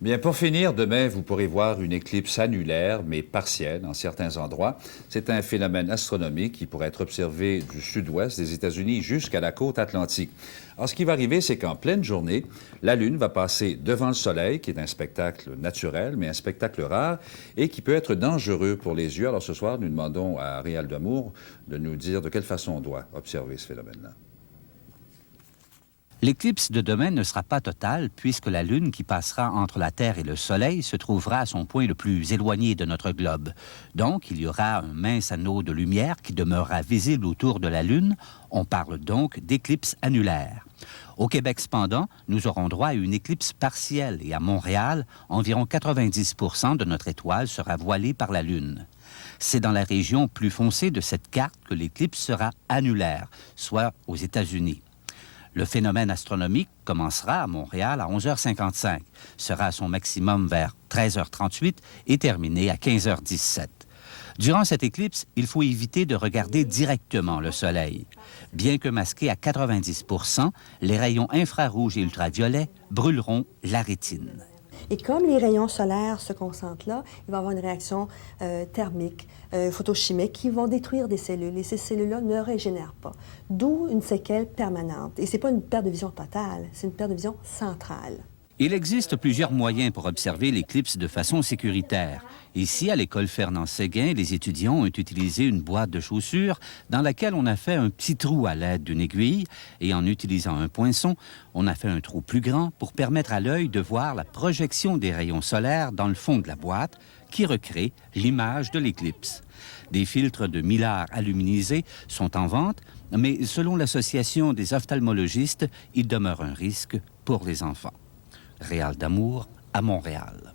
Bien, pour finir, demain, vous pourrez voir une éclipse annulaire, mais partielle en certains endroits. C'est un phénomène astronomique qui pourrait être observé du sud-ouest des États-Unis jusqu'à la côte atlantique. Alors, ce qui va arriver, c'est qu'en pleine journée, la Lune va passer devant le Soleil, qui est un spectacle naturel, mais un spectacle rare, et qui peut être dangereux pour les yeux. Alors, ce soir, nous demandons à Réal Damour de nous dire de quelle façon on doit observer ce phénomène-là. L'éclipse de demain ne sera pas totale puisque la Lune qui passera entre la Terre et le Soleil se trouvera à son point le plus éloigné de notre globe. Donc, il y aura un mince anneau de lumière qui demeurera visible autour de la Lune. On parle donc d'éclipse annulaire. Au Québec, cependant, nous aurons droit à une éclipse partielle et à Montréal, environ 90% de notre étoile sera voilée par la Lune. C'est dans la région plus foncée de cette carte que l'éclipse sera annulaire, soit aux États-Unis. Le phénomène astronomique commencera à Montréal à 11h55, sera à son maximum vers 13h38 et terminé à 15h17. Durant cette éclipse, il faut éviter de regarder directement le Soleil. Bien que masqués à 90%, les rayons infrarouges et ultraviolets brûleront la rétine. Et comme les rayons solaires se concentrent là, il va y avoir une réaction thermique, photochimique qui vont détruire des cellules. Et ces cellules-là ne régénèrent pas. D'où une séquelle permanente. Et ce n'est pas une perte de vision totale, c'est une perte de vision centrale. Il existe plusieurs moyens pour observer l'éclipse de façon sécuritaire. Ici, à l'école Fernand-Séguin, les étudiants ont utilisé une boîte de chaussures dans laquelle on a fait un petit trou à l'aide d'une aiguille et en utilisant un poinçon, on a fait un trou plus grand pour permettre à l'œil de voir la projection des rayons solaires dans le fond de la boîte qui recrée l'image de l'éclipse. Des filtres de millard aluminisés sont en vente, mais selon l'Association des ophtalmologistes, il demeure un risque pour les enfants. Réal Damour, à Montréal.